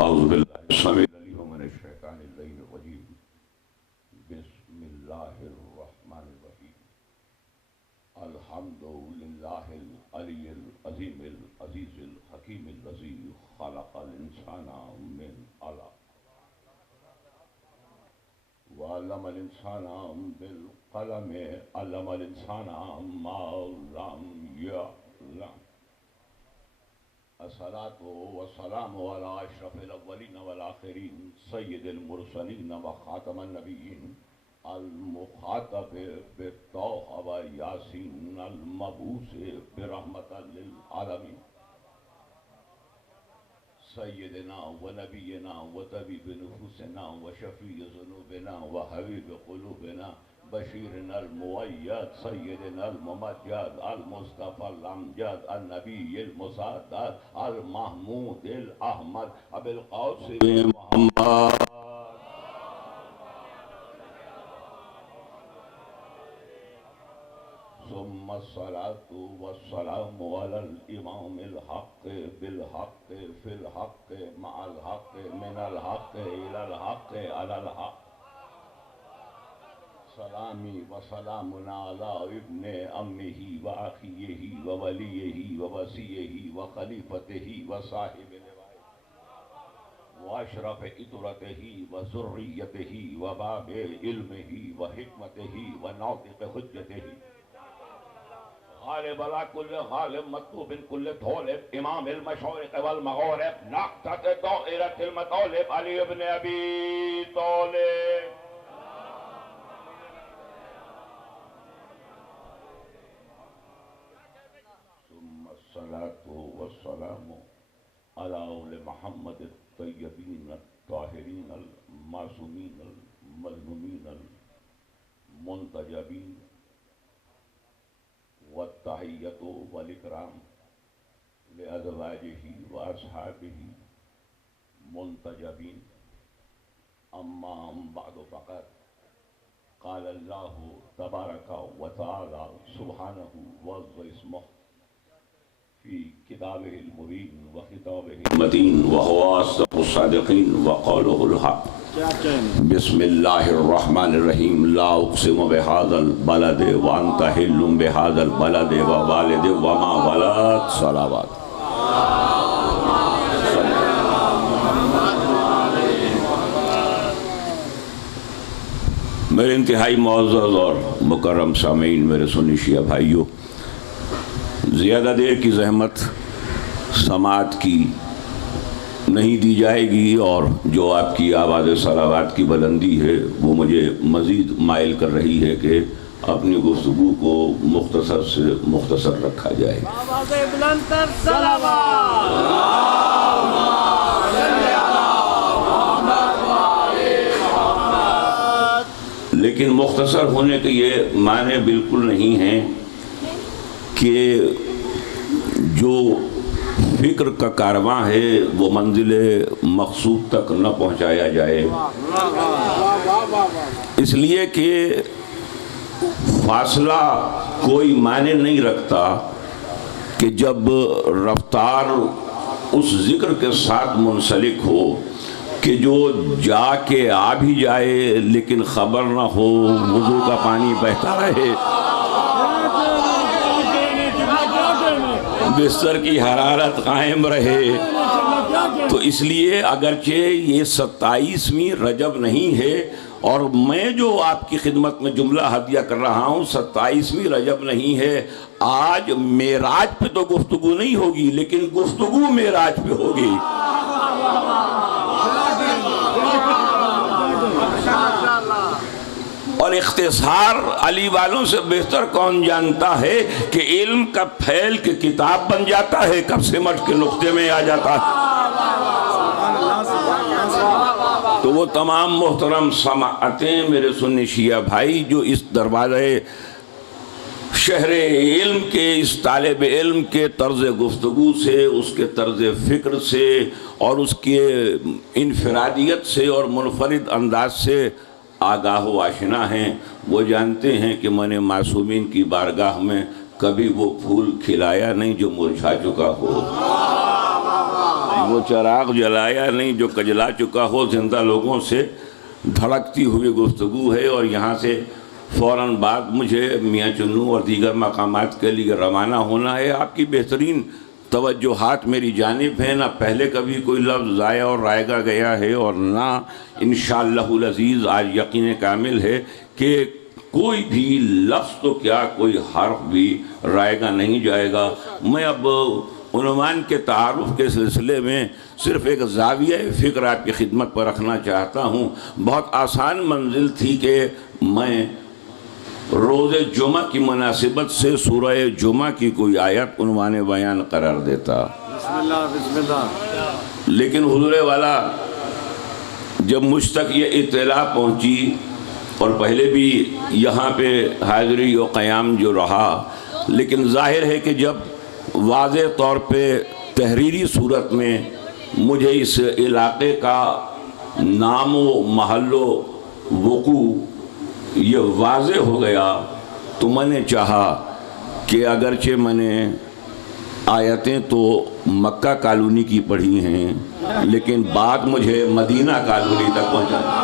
اعوذ باللہ السمیع العلیم من الشیطان اللعین الرجیم بسم اللہ الرحمن الرحیم الحمد للہ العلی العظیم العزیز الحکیم الذی خلق الانسان من علق وعلم الانسان بالقلم علم الانسان ما لم يعلم الصلاة والسلام على اشرف الاولین والآخرین سید المرسلین وخاتم النبیین المخاطب بالطه ویاسین المبعوث برحمة للعالمین سیدنا و نبینا و طبیب نفوسنا و شفیع ذنوبنا و حبیب قلوبنا بشیرنا المؤید سیدنا الممجد المصطفى الامجد النبی المصدق المحمود الاحمد ابی القاسم محمد ثم الصلاة والسلام على الإمام الحق بالحق في الحق مع الحق من الحق إلى الحق على الحق سلامي وسلامنا على ابن أمه وأخيه ووليه ووصيه وخليفته وصاحب لوائه وأشرف إطرته وذريته وباب علمه وحكمته وناطق حجته غالب على كل غالب مطلوب كل طالب امام المشارق والمغارب نقطة دائرة المطالب علي بن ابي طالب ثم الصلاة والسلام على آل محمد الطيبين الطاهرين المعصومين المظلومين المنتجبين والتحیۃ والاکرام لازواجہ واصحابہ منتجبین اما بعد فقط قال اللہ تبارک وتعالی سبحانہ وعز اسمہ فی کتابہ المبین وخطابہ المتین وہو اصدق الصادقین وقولہ الحق بسم اللہ الرحمن الرحیم لا اقسم بہذا البلد وانت حل بہذا البلد ووالد وما ولد صلوات میرے انتہائی معزز اور مکرم سامعین، میرے سنی شیعہ بھائیوں، زیادہ دیر کی زحمت سماعت کی نہیں دی جائے گی، اور جو آپ کی آواز صلوات کی بلندی ہے وہ مجھے مزید مائل کر رہی ہے کہ اپنی گفتگو کو مختصر سے مختصر رکھا جائے۔ آواز بلند تر صلوات۔ لیکن مختصر ہونے کے یہ معنی بالکل نہیں ہیں کہ جو فکر کا کارواں ہے وہ منزل مقصود تک نہ پہنچایا جائے، اس لیے کہ فاصلہ کوئی معنی نہیں رکھتا کہ جب رفتار اس ذکر کے ساتھ منسلک ہو کہ جو جا کے آ بھی جائے لیکن خبر نہ ہو، وضو کا پانی بہتا رہے، بستر کی حرارت قائم رہے۔ تو اس لیے اگرچہ یہ 27ویں رجب نہیں ہے، اور میں جو آپ کی خدمت میں جملہ ہدیہ کر رہا ہوں 27ویں رجب نہیں ہے، آج معراج پہ تو گفتگو نہیں ہوگی لیکن گفتگو معراج پہ ہوگی۔ اور اختصار علی والوں سے بہتر کون جانتا ہے کہ علم کب پھیل کے کتاب بن جاتا ہے، کب سمٹ کے نقطے میں آ جاتا ہے۔ تو وہ تمام محترم سماعتیں میرے سنی شیعہ بھائی جو اس دروازے شہر علم کے، اس طالب علم کے طرز گفتگو سے، اس کے طرز فکر سے اور اس کے انفرادیت سے اور منفرد انداز سے آگاہ و آشنا ہیں، وہ جانتے ہیں کہ میں نے معصومین کی بارگاہ میں کبھی وہ پھول کھلایا نہیں جو مرجھا چکا ہو، وہ چراغ جلایا نہیں جو کجلا چکا ہو. زندہ لوگوں سے دھڑکتی ہوئی گفتگو ہے اور یہاں سے فوراً بعد مجھے میاں چنوں اور دیگر مقامات کے لیے روانہ ہونا ہے. آپ کی بہترین توجہات میری جانب ہیں. نہ پہلے کبھی کوئی لفظ ضائع اور رائگا گیا ہے اور نہ انشاءاللہ العزیز آج یقین کامل ہے کہ کوئی بھی لفظ تو کیا کوئی حرف بھی رائگا نہیں جائے گا. میں اب عنوان کے تعارف کے سلسلے میں صرف ایک زاویہ فکر آپ کی خدمت پر رکھنا چاہتا ہوں. بہت آسان منزل تھی کہ میں روز جمعہ کی مناسبت سے سورہ جمعہ کی کوئی آیت عنوان بیان قرار دیتا. بسم اللہ بسم اللہ. لیکن حضور والا جب مجھ تک یہ اطلاع پہنچی اور پہلے بھی یہاں پہ حاضری و قیام جو رہا، لیکن ظاہر ہے کہ جب واضح طور پہ تحریری صورت میں مجھے اس علاقے کا نام و محل و وقوع یہ واضح ہو گیا تو میں نے چاہا کہ اگرچہ میں نے آیتیں تو مکہ کالونی کی پڑھی ہیں لیکن بات مجھے مدینہ کالونی تک پہنچانا.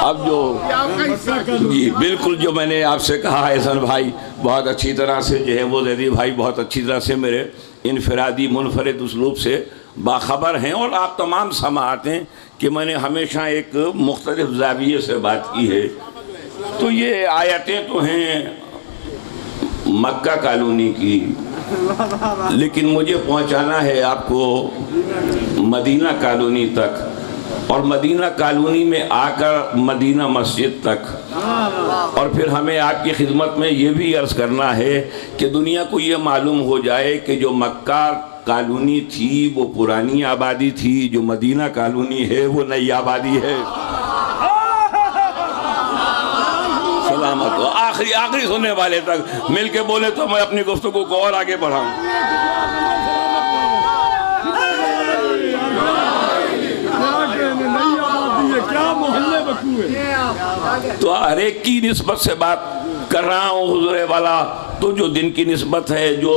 اب جو جی بالکل جو میں نے آپ سے کہا احسن بھائی بہت اچھی طرح سے جو ہے وہ زیدی بھائی بہت اچھی طرح سے میرے انفرادی منفرد اسلوب سے باخبر ہیں اور آپ تمام سماعت ہیں کہ میں نے ہمیشہ ایک مختلف زاویے سے بات کی ہے. تو یہ آیتیں تو ہیں مکہ کالونی کی لیکن مجھے پہنچانا ہے آپ کو مدینہ کالونی تک اور مدینہ کالونی میں آ کر مدینہ مسجد تک. اور پھر ہمیں آپ کی خدمت میں یہ بھی عرض کرنا ہے کہ دنیا کو یہ معلوم ہو جائے کہ جو مکہ کالونی تھی وہ پرانی آبادی تھی، جو مدینہ کالونی ہے وہ نئی آبادی ہے. سلامت ہو. آخری سننے والے تک مل کے بولے تو میں اپنی گفتگو کو اور آگے بڑھاؤں. تو ہر ایک کی نسبت سے بات کر رہا ہوں حضور والا. تو جو دن کی نسبت ہے، جو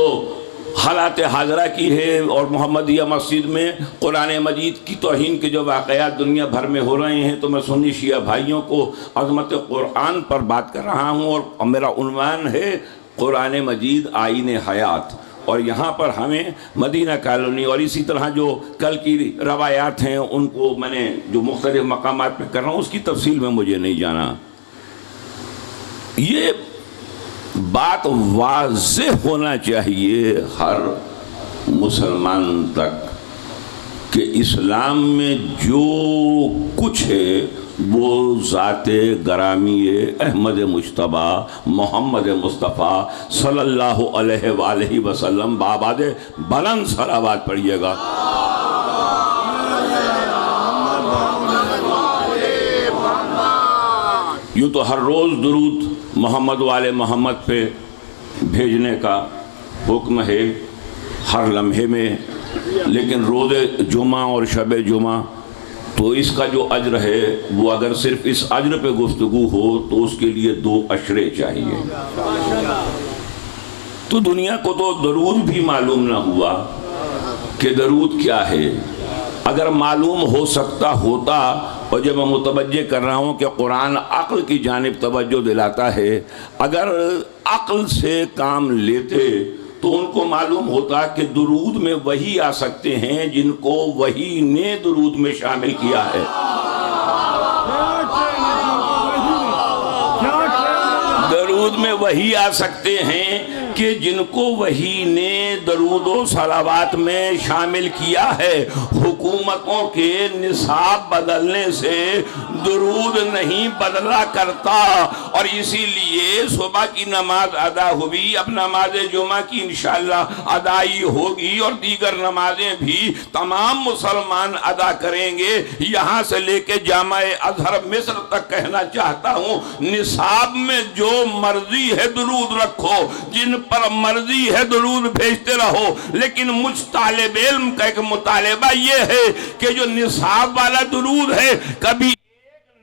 حالات حاضرہ کی ہے اور محمدیہ مسجد میں قرآن مجید کی توہین کے جو واقعات دنیا بھر میں ہو رہے ہیں، تو میں سنی شیعہ بھائیوں کو عظمت قرآن پر بات کر رہا ہوں اور میرا عنوان ہے قرآن مجید آئین حیات. اور یہاں پر ہمیں مدینہ کالونی اور اسی طرح جو کل کی روایات ہیں ان کو میں نے جو مختلف مقامات پہ کر رہا ہوں اس کی تفصیل میں مجھے نہیں جانا. یہ بات واضح ہونا چاہیے ہر مسلمان تک کہ اسلام میں جو کچھ ہے وہ ذات گرامی احمد مجتبی محمد مصطفیٰ صلی اللہ علیہ وآلہ وسلم بآباد بلند صلوات پڑھیے گا. یوں تو ہر روز درود محمد والے محمد پہ بھیجنے کا حکم ہے ہر لمحے میں، لیکن روز جمعہ اور شب جمعہ تو اس کا جو اجر ہے وہ اگر صرف اس اجر پہ گفتگو ہو تو اس کے لیے 2 اشرے چاہیے. تو دنیا کو تو درود بھی معلوم نہ ہوا کہ درود کیا ہے. اگر معلوم ہو سکتا ہوتا، اور جب میں متوجہ کر رہا ہوں کہ قرآن عقل کی جانب توجہ دلاتا ہے، اگر عقل سے کام لیتے تو ان کو معلوم ہوتا کہ درود میں وہی آ سکتے ہیں جن کو وہی نے درود میں شامل کیا ہے. درود میں وہی آ سکتے ہیں کہ جن کو وہی نے درود و صلوات میں شامل کیا ہے. حکومتوں کے نصاب بدلنے سے درود نہیں بدلا کرتا، اور اسی لیے صبح کی نماز ادا ہوئی، اب نماز جمعہ کی انشاءاللہ ادائی ہوگی اور دیگر نمازیں بھی تمام مسلمان ادا کریں گے. یہاں سے لے کے جامع ازہر مصر تک کہنا چاہتا ہوں، نصاب میں جو مرضی ہے درود رکھو، جن پر مرضی ہے درود بھیجتے رہو، لیکن مجھ طالب علم کا ایک مطالبہ یہ ہے کہ جو نصاب والا درود ہے کبھی ایک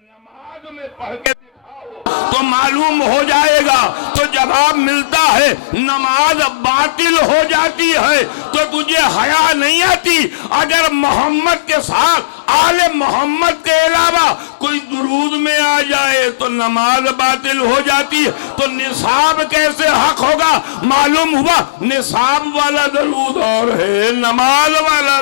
نماز میں پڑھ کے دکھاؤ، تو معلوم ہو جائے گا۔ تو جواب ملتا ہے نماز باطل ہو جاتی ہے تو تجھے حیا نہیں آتی؟ اگر محمد کے ساتھ آل محمد کے علاوہ کوئی درود میں آ جائے تو نماز باطل ہو جاتی ہے، تو نصاب کیسے حق ہوگا؟ معلوم ہوا نصاب والا درود اور ہے، نماز والا۔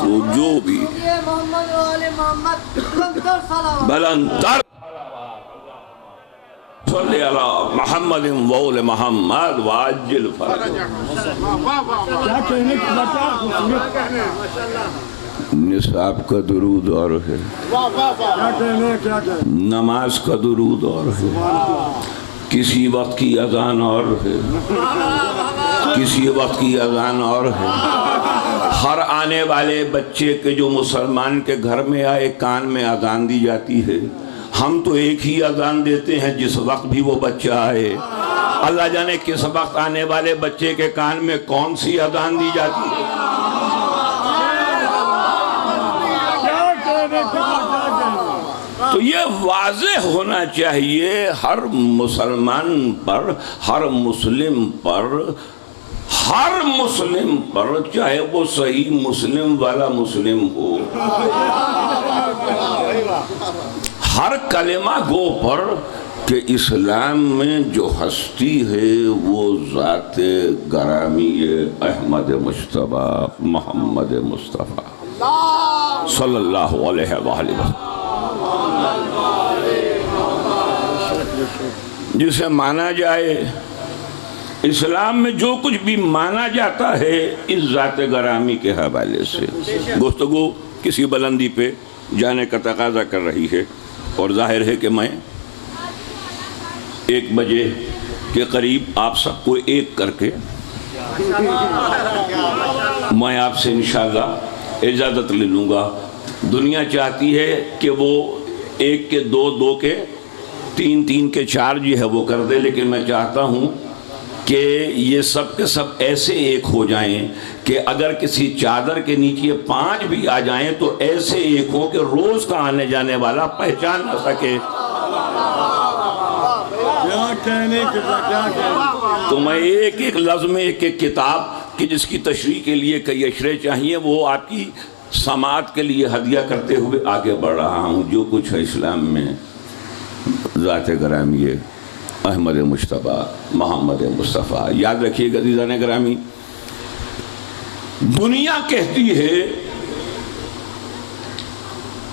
تو جو بھی بلندر صلی اللہ محمد وول محمد واجل فرج۔ نصاب کا درود اور ہے، نماز کا درود اور ہے، کسی وقت کی اذان اور ہے، کسی وقت کی اذان اور ہے۔ ہر آنے والے بچے کے جو مسلمان کے گھر میں آئے کان میں اذان دی جاتی ہے۔ ہم تو ایک ہی اذان دیتے ہیں جس وقت بھی وہ بچہ آئے، اللہ جانے کس وقت آنے والے بچے کے کان میں کون سی اذان دی جاتی ہے۔ تو یہ واضح ہونا چاہیے ہر مسلمان پر، ہر مسلم پر، چاہے وہ صحیح مسلم والا مسلم ہو، ہر کلمہ گو پر کہ اسلام میں جو ہستی ہے وہ ذات گرامی احمد مجتبی محمد مصطفیٰ صلی اللہ علیہ وآلہ وسلم، جسے مانا جائے۔ اسلام میں جو کچھ بھی مانا جاتا ہے اس ذات گرامی کے حوالے سے۔ گفتگو کسی بلندی پہ جانے کا تقاضا کر رہی ہے، اور ظاہر ہے کہ میں 1 بجے کے قریب آپ سب کو ایک کر کے میں آپ سے انشاءاللہ اجازت لے لوں گا۔ دنیا چاہتی ہے کہ وہ 1 کے 2، 2 کے 3، 3 کے 4 جو ہے وہ کر دے، لیکن میں چاہتا ہوں کہ یہ سب کے سب ایسے ایک ہو جائیں کہ اگر کسی چادر کے نیچے 5 بھی آ جائیں تو ایسے ایک ہو کہ روز کا آنے جانے والا پہچان نہ سکے۔ تو میں ایک لفظ میں ایک کتاب کی جس کی تشریح کے لیے کئی اشرے چاہیے وہ آپ کی سماعت کے لیے ہدیہ کرتے ہوئے آگے بڑھ رہا ہوں۔ جو کچھ ہے اسلام میں ذات گرامی احمد مجتبی محمد مصطفیٰ، یاد رکھیے گا عزیزان گرامی، دنیا کہتی ہے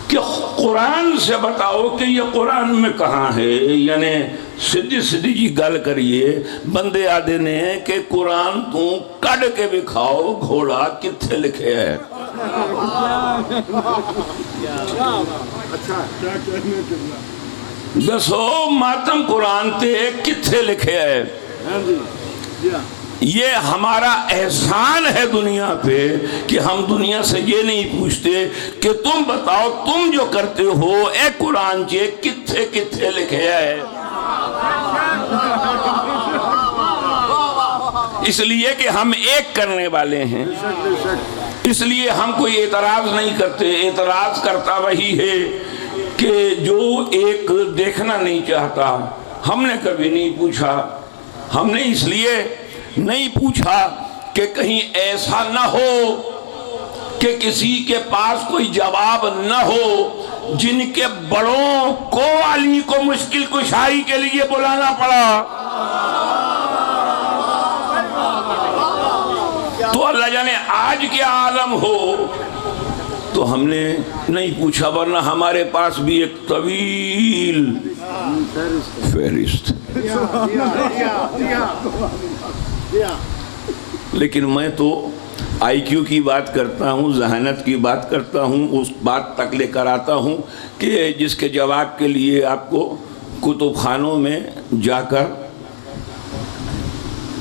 کہ قرآن سے بتاؤ کہ یہ قرآن میں کہاں ہے، یعنی سیدھی جی گل کریے۔ بندے آدھے نے کہ قرآن تو کڈ کے بھی کھاؤ، گھوڑا کتھے لکھے ہے؟ دسو ماتم قرآن تے کتھے لکھے ہے؟ یہ ہمارا احسان ہے دنیا پہ کہ ہم دنیا سے یہ نہیں پوچھتے کہ تم بتاؤ تم جو کرتے ہو اے قرآن چے کتھے کتھے لکھے ہے۔ اس لیے کہ ہم ایک کرنے والے ہیں، اس لیے ہم کوئی اعتراض نہیں کرتے۔ اعتراض کرتا وہی ہے کہ جو ایک دیکھنا نہیں چاہتا۔ ہم نے کبھی نہیں پوچھا، ہم نے اس لیے نہیں پوچھا کہ کہیں ایسا نہ ہو کہ کسی کے پاس کوئی جواب نہ ہو جن کے بڑوں کو علی کو مشکل کشائی کے لیے بلانا پڑا۔ تو اللہ جانے آج کیا عالم ہو، تو ہم نے نہیں پوچھا، ورنہ ہمارے پاس بھی ایک طویل فہرست۔ لیکن میں تو آئی کیو کی بات کرتا ہوں، ذہانت کی بات کرتا ہوں، اس بات تک لے کر آتا ہوں کہ جس کے جواب کے لیے آپ کو کتب خانوں میں جا کر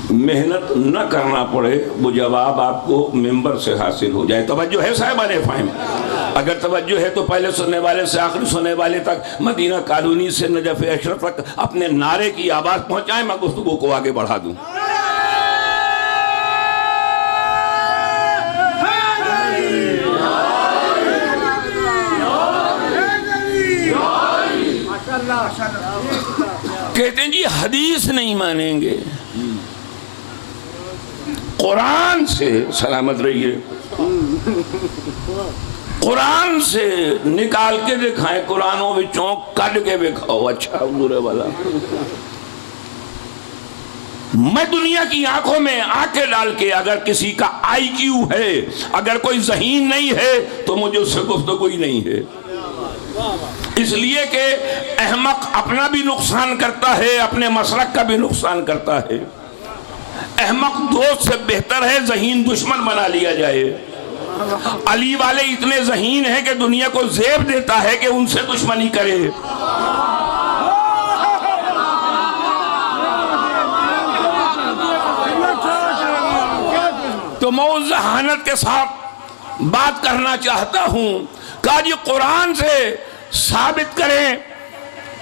محنت نہ کرنا پڑے، وہ جواب آپ کو ممبر سے حاصل ہو جائے۔ توجہ ہے صاحبان فہم؟ اگر توجہ ہے تو پہلے سننے والے سے آخری سننے والے تک، مدینہ کالونی سے نجف اشرف تک اپنے نعرے کی آواز پہنچائیں، میں گفتگو کو آگے بڑھا دوں۔ کہتے ہیں جی حدیث نہیں مانیں گے، قرآن سے سلامت رہیے، قرآن سے نکال کے دکھائیں، قرآنوں وچوں کڈ کے دکھاؤ، اچھا برے والا۔ میں دنیا کی آنکھوں میں آنکھیں ڈال کے اگر کسی کا آئی کیو ہے، اگر کوئی ذہین نہیں ہے تو مجھے اس سے گفتگو ہی نہیں ہے، اس لیے کہ احمق اپنا بھی نقصان کرتا ہے، اپنے مسلک کا بھی نقصان کرتا ہے۔ احمق دوست سے بہتر ہے ذہین دشمن بنا لیا جائے۔ علی والے اتنے ذہین ہیں کہ دنیا کو زیب دیتا ہے کہ ان سے دشمنی کرے۔ تو میں اس ذہانت کے ساتھ بات کرنا چاہتا ہوں کہ آج یہ قرآن سے ثابت کریں،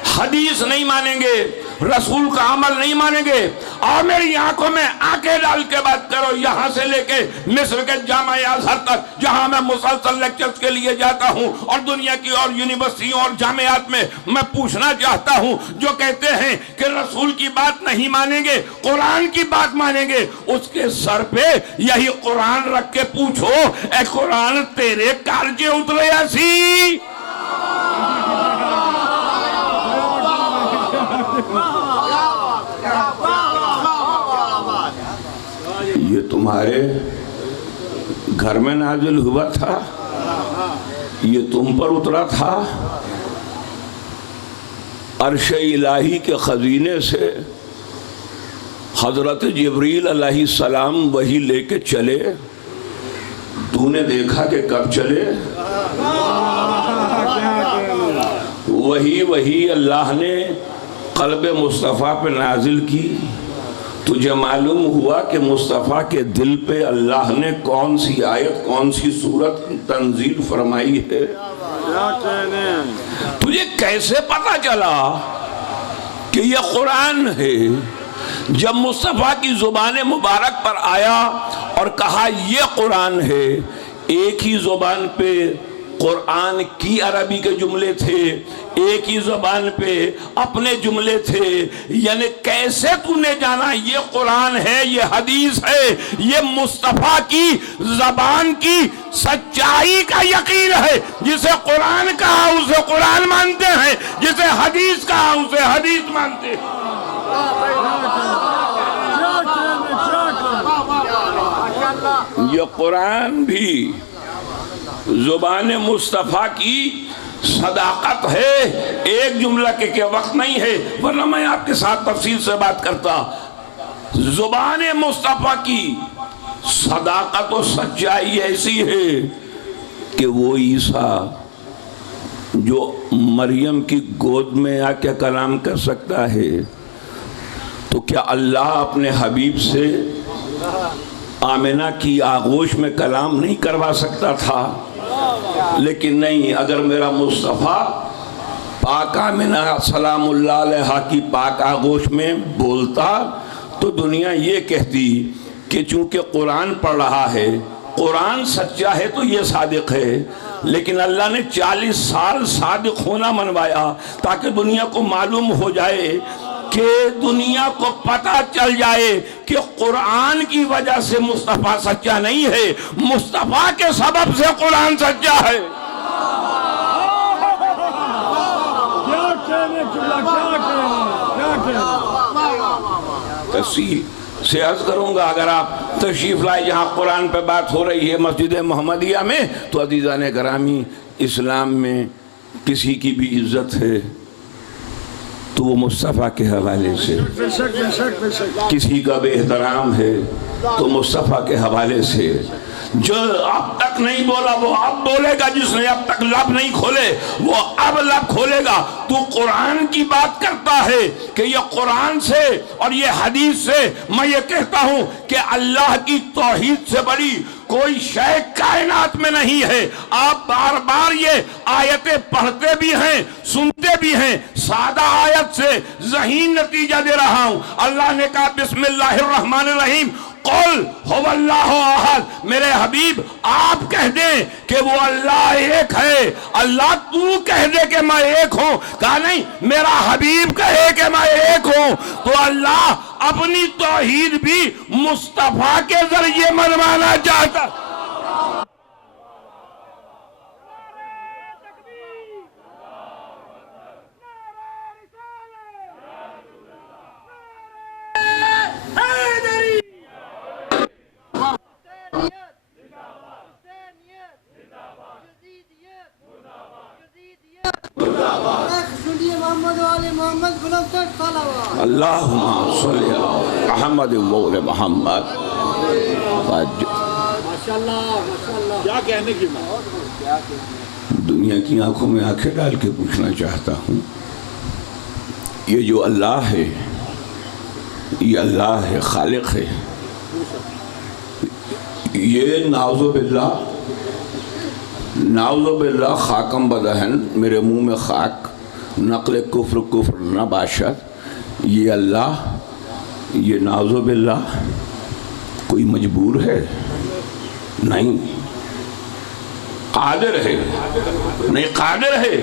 حدیث نہیں مانیں گے، رسول کا عمل نہیں مانیں گے، اور میری آنکھوں میں آنکھیں ڈال کے بات کرو، یہاں سے لے کے مصر کے جامعہ ازہر تک جہاں میں مسلسل لیکچرز کے لیے جاتا ہوں، اور دنیا کی اور یونیورسٹیوں اور جامعات میں میں پوچھنا چاہتا ہوں، جو کہتے ہیں کہ رسول کی بات نہیں مانیں گے، قرآن کی بات مانیں گے، اس کے سر پہ یہی قرآن رکھ کے پوچھو، اے قرآن تیرے کارجے اترے ایسی؟ یہ تمہارے گھر میں نازل ہوا تھا، یہ تم پر اترا تھا، عرش الہی کے خزینے سے حضرت جبریل علیہ السلام وہی لے کے چلے، تو نے دیکھا کہ کب چلے؟ وہی اللہ نے قلب مصطفیٰ پہ نازل کی، تجھے معلوم ہوا کہ مصطفیٰ کے دل پہ اللہ نے کون سی آیت، کون سی سورت تنزیل فرمائی ہے؟ تجھے کیسے پتا چلا کہ یہ قرآن ہے؟ جب مصطفیٰ کی زبان مبارک پر آیا اور کہا یہ قرآن ہے، ایک ہی زبان پہ قرآن کی عربی کے جملے تھے، ایک ہی زبان پہ اپنے جملے تھے، یعنی کیسے تو نے جانا یہ قرآن ہے، یہ حدیث ہے، یہ مصطفیٰ کی زبان کی سچائی کا یقین ہے؟ جسے قرآن کہا اسے قرآن مانتے ہیں، جسے حدیث کہا اسے حدیث مانتے ہیں۔ یہ قرآن بھی زبان مصطفیٰ کی صداقت ہے، ایک جملہ کے وقت نہیں ہے، ورنہ میں آپ کے ساتھ تفصیل سے بات کرتا۔ زبان مصطفیٰ کی صداقت و سچائی ایسی ہے کہ وہ عیسیٰ جو مریم کی گود میں آ کے کلام کر سکتا ہے، تو کیا اللہ اپنے حبیب سے آمنہ کی آغوش میں کلام نہیں کروا سکتا تھا؟ لیکن نہیں، اگر میرا مصطفیٰ پاک آمنہ سلام اللہ علیہ کی پاک آغوش میں بولتا تو دنیا یہ کہتی کہ چونکہ قرآن پڑھ رہا ہے، قرآن سچا ہے تو یہ صادق ہے، لیکن اللہ نے 40 سال صادق ہونا منوایا تاکہ دنیا کو معلوم ہو جائے، کہ دنیا کو پتہ چل جائے کہ قرآن کی وجہ سے مصطفیٰ سچا نہیں ہے، مصطفیٰ کے سبب سے قرآن سچا ہے۔ تفصیل سے عرض کروں گا، اگر آپ تشریف لائے جہاں قرآن پہ بات ہو رہی ہے مسجد محمدیہ میں، تو عزیزان گرامی، اسلام میں کسی کی بھی عزت ہے تو وہ مصطفیٰ کے حوالے سے، کسی کا بے احترام ہے تو مصطفیٰ کے حوالے سے، جو اب تک نہیں بولا وہ اب بولے گا، جس نے اب تک لب نہیں کھولے وہ اب لب کھولے گا۔ تو قرآن کی بات کرتا ہے کہ یہ قرآن سے اور یہ حدیث سے، میں یہ کہتا ہوں کہ اللہ کی توحید سے بڑی کوئی شے کائنات میں نہیں ہے۔ آپ بار بار یہ آیتیں پڑھتے بھی ہیں، سنتے بھی ہیں، سادہ آیت سے ذہین نتیجہ دے رہا ہوں۔ اللہ نے کہا بسم اللہ الرحمن الرحیم، قل هو اللہ احد، میرے حبیب آپ کہہ دیں کہ وہ اللہ ایک ہے۔ اللہ تو کہہ دے کہ میں ایک ہوں، کہا نہیں میرا حبیب کہے کہ میں ایک ہوں۔ تو اللہ اپنی توحید بھی مصطفیٰ کے ذریعے منوانا چاہتا۔ اللہم صلی علی محمد و محمد۔ کیا کہنے کی بات؟ دنیا کی آنکھوں میں آنکھیں ڈال کے پوچھنا چاہتا ہوں، یہ جو اللہ ہے، یہ اللہ ہے، خالق ہے، یہ نعوذ باللہ خاکم بدہن، میرے منہ میں خاک، نقل کفر نہ باشد، یہ اللہ، یہ نعوذ باللہ کوئی مجبور ہے؟ نہیں، قادر ہے، نہیں قادر ہے،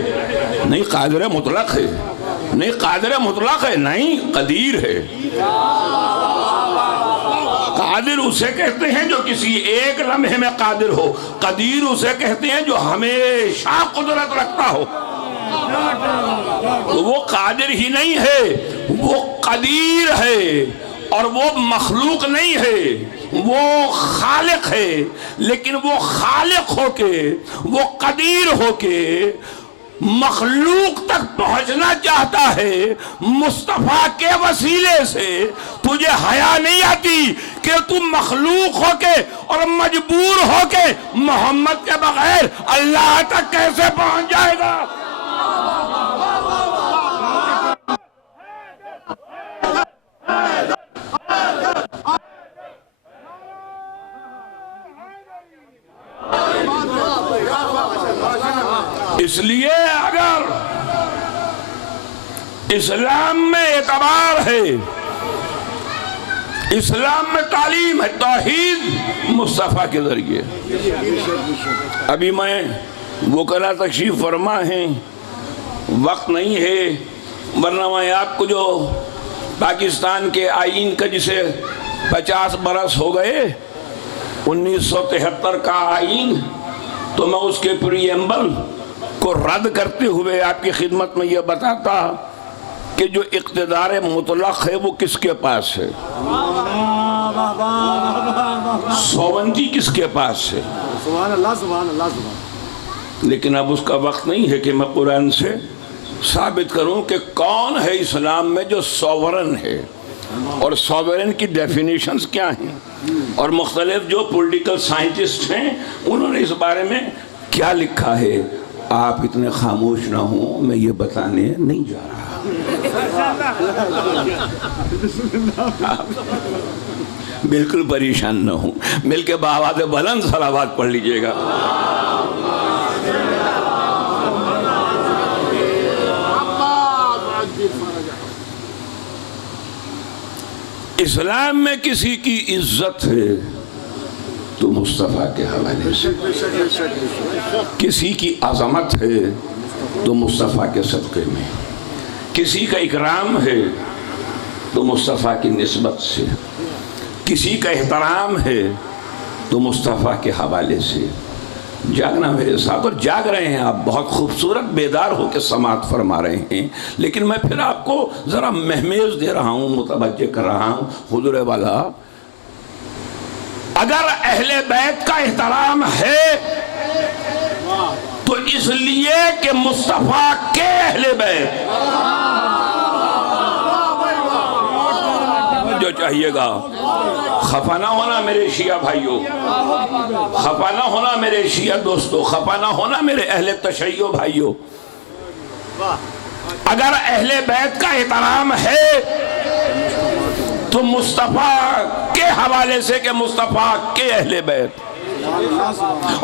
نہیں قادر مطلق ہے، نہیں قادر مطلق ہے، نہیں قدیر ہے۔ قادر اسے کہتے ہیں جو کسی ایک لمحے میں قادر ہو، قدیر اسے کہتے ہیں جو ہمیشہ قدرت رکھتا ہو۔ تو وہ قادر ہی نہیں ہے، وہ قدیر ہے، اور وہ مخلوق نہیں ہے، وہ خالق ہے۔ لیکن وہ خالق ہو کے، وہ قدیر ہو کے مخلوق تک پہنچنا چاہتا ہے مصطفیٰ کے وسیلے سے۔ تجھے حیا نہیں آتی کہ تم مخلوق ہو کے اور مجبور ہو کے محمد کے بغیر اللہ تک کیسے پہنچ جائے گا؟ اس لیے اگر اسلام میں اعتبار ہے، اسلام میں تعلیم ہے، توحید مصطفیٰ کے ذریعے۔ ابھی میں وہ کلا تشریف فرما ہیں، وقت نہیں ہے، ورنہ میں آپ کو جو پاکستان کے آئین کا جسے 50 برس ہو گئے، 1973 کا آئین، تو میں اس کے پریمبل کو رد کرتے ہوئے آپ کی خدمت میں یہ بتاتا کہ جو اقتدار مطلق ہے وہ کس کے پاس ہے، سوونٹی کس کے پاس ہے۔ سبحان اللہ، سبحان اللہ، سبحان۔ لیکن اب اس کا وقت نہیں ہے کہ میں قرآن سے ثابت کروں کہ کون ہے اسلام میں جو سوورن ہے، اور سوورن کی ڈیفینیشنز کیا ہیں، اور مختلف جو پولیٹیکل سائنٹسٹ ہیں انہوں نے اس بارے میں کیا لکھا ہے۔ آپ اتنے خاموش نہ ہوں، میں یہ بتانے نہیں جا رہا۔ بالکل پریشان نہ ہوں، مل کے بآواز بلند صلوات پڑھ لیجئے گا۔ اسلام میں کسی کی عزت ہے تو مصطفیٰ کے حوالے سے، کسی کی عظمت ہے تو مصطفیٰ کے صدقے میں، کسی کا اکرام ہے تو مصطفیٰ کی نسبت سے، کسی کا احترام ہے تو مصطفیٰ کے حوالے سے۔ جاگنا میرے ساتھ، اور جاگ رہے ہیں آپ، بہت خوبصورت بیدار ہو کے سماعت فرما رہے ہیں، لیکن میں پھر آپ کو ذرا مہمیز دے رہا ہوں، متوجہ کر رہا ہوں۔ حضور والا، اگر اہل بیت کا احترام ہے تو اس لیے کہ مصطفیٰ کے اہل بیت، جو چاہیے گا، خفا نہ ہونا میرے شیعہ بھائیوں، خفا نہ ہونا میرے شیعہ دوستوں، خفا نہ ہونا میرے اہل تشیع بھائیوں، اگر اہل بیت کا احترام ہے تو مصطفیٰ کے حوالے سے کہ مصطفیٰ کے اہل بیت۔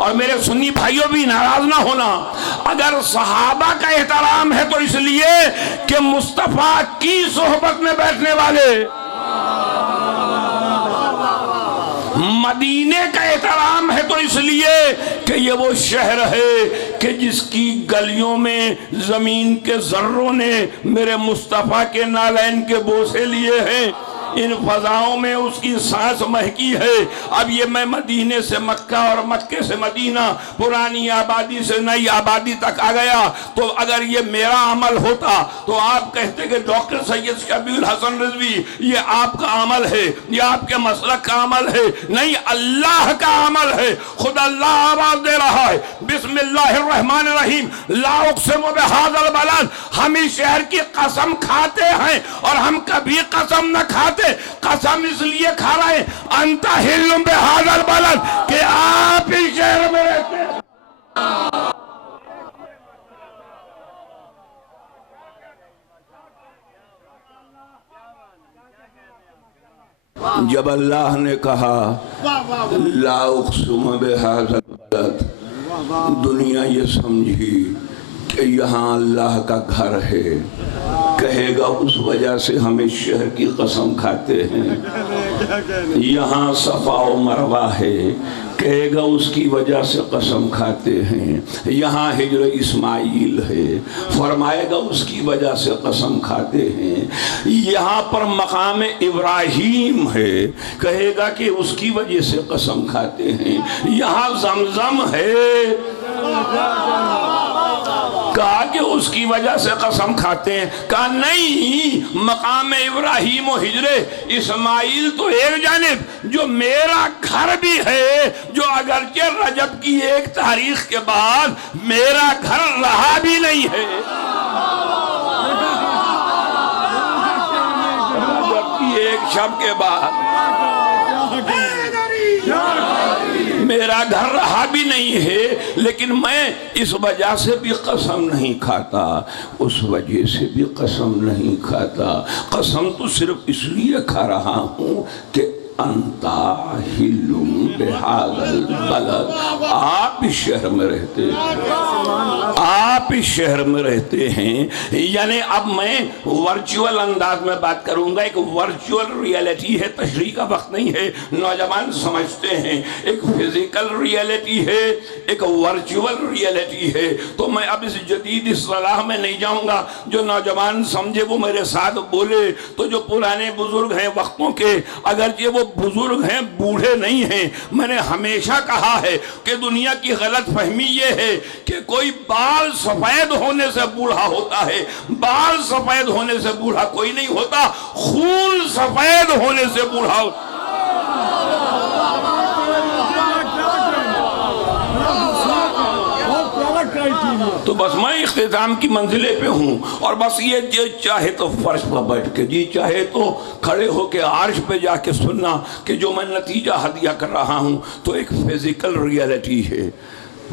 اور میرے سنی بھائیوں بھی ناراض نہ ہونا، اگر صحابہ کا احترام ہے تو اس لیے کہ مصطفیٰ کی صحبت میں بیٹھنے والے۔ مدینے کا احترام ہے تو اس لیے کہ یہ وہ شہر ہے کہ جس کی گلیوں میں زمین کے ذروں نے میرے مصطفیٰ کے نالین کے بوسے لیے ہیں، ان فضاؤں میں اس کی سانس مہکی ہے۔ اب یہ میں مدینے سے مکہ اور مکے سے مدینہ، پرانی آبادی سے نئی آبادی تک آ گیا، تو اگر یہ میرا عمل ہوتا تو آپ کہتے کہ ڈاکٹر سید شبیہ الحسن رضوی یہ آپ کا عمل ہے، یہ آپ کے مسلک کا عمل ہے۔ نہیں، اللہ کا عمل ہے۔ خود اللہ آواز دے رہا ہے، بسم اللہ الرحمن الرحیم، لا اقسم بہذا البلد، ہم اس شہر کی قسم کھاتے ہیں اور ہم کبھی قسم نہ کھاتے، قسم اس لیے کھا رہے ہیں انت حل بہذا البلد، کہ آپ اس شہر میں رہتے ہیں۔ جب اللہ نے کہا لا اقسم بہذا البلد، دنیا یہ سمجھی کہ یہاں اللہ کا گھر ہے، کہے گا اس وجہ سے ہم اس شہر کی قسم کھاتے ہیں۔ یہاں صفا و مروہ ہے، کہے گا اس کی وجہ سے قسم کھاتے ہیں۔ یہاں ہجر اسماعیل ہے، فرمائے گا اس کی وجہ سے قسم کھاتے ہیں۔ یہاں پر مقام ابراہیم ہے، کہے گا کہ اس کی وجہ سے قسم کھاتے ہیں۔ یہاں زمزم ہے، کہا کہ اس کی وجہ سے قسم کھاتے ہیں۔ کہا نہیں، مقام ابراہیم و ہجر اسماعیل تو ایک جانب، جو میرا گھر بھی ہے، جو اگرچہ رجب کی 1 تاریخ کے بعد میرا گھر رہا بھی نہیں ہے، رجب کی 1 شب کے بعد میرا گھر رہا بھی نہیں ہے، لیکن میں اس وجہ سے بھی قسم نہیں کھاتا، اس وجہ سے بھی قسم نہیں کھاتا۔ قسم تو صرف اس لیے کھا رہا ہوں کہ انت حل بہذا البلد، آپ اس شہر میں رہتے ہیں، آپ اس شہر میں رہتے ہیں۔ یعنی اب میں ورچوئل انداز میں بات کروں گا، ایک ورچوئل ریالٹی ہے، تشریح کا وقت نہیں ہے، نوجوان سمجھتے ہیں، ایک فزیکل ریالٹی ہے، ایک ورچوئل ریالٹی ہے۔ تو میں اب اس جدید اصطلاح میں نہیں جاؤں گا، جو نوجوان سمجھے وہ میرے ساتھ بولے۔ تو جو پرانے بزرگ ہیں وقتوں کے، اگرچہ وہ بزرگ ہیں، بوڑھے نہیں ہیں، میں نے ہمیشہ کہا ہے کہ دنیا کی غلط فہمی یہ ہے کہ کوئی بال سفید ہونے سے بوڑھا ہوتا ہے۔ بال سفید ہونے سے بوڑھا کوئی نہیں ہوتا، خون سفید ہونے سے بوڑھا ہوتا۔ تو بس میں اختتام کی منزلے پہ ہوں، اور بس یہ جی چاہے تو فرش پر بیٹھ کے، جی چاہے تو کھڑے ہو کے عرش پہ جا کے سننا کہ جو میں نتیجہ ہدیہ کر رہا ہوں تو ایک فزیکل ریالٹی ہے۔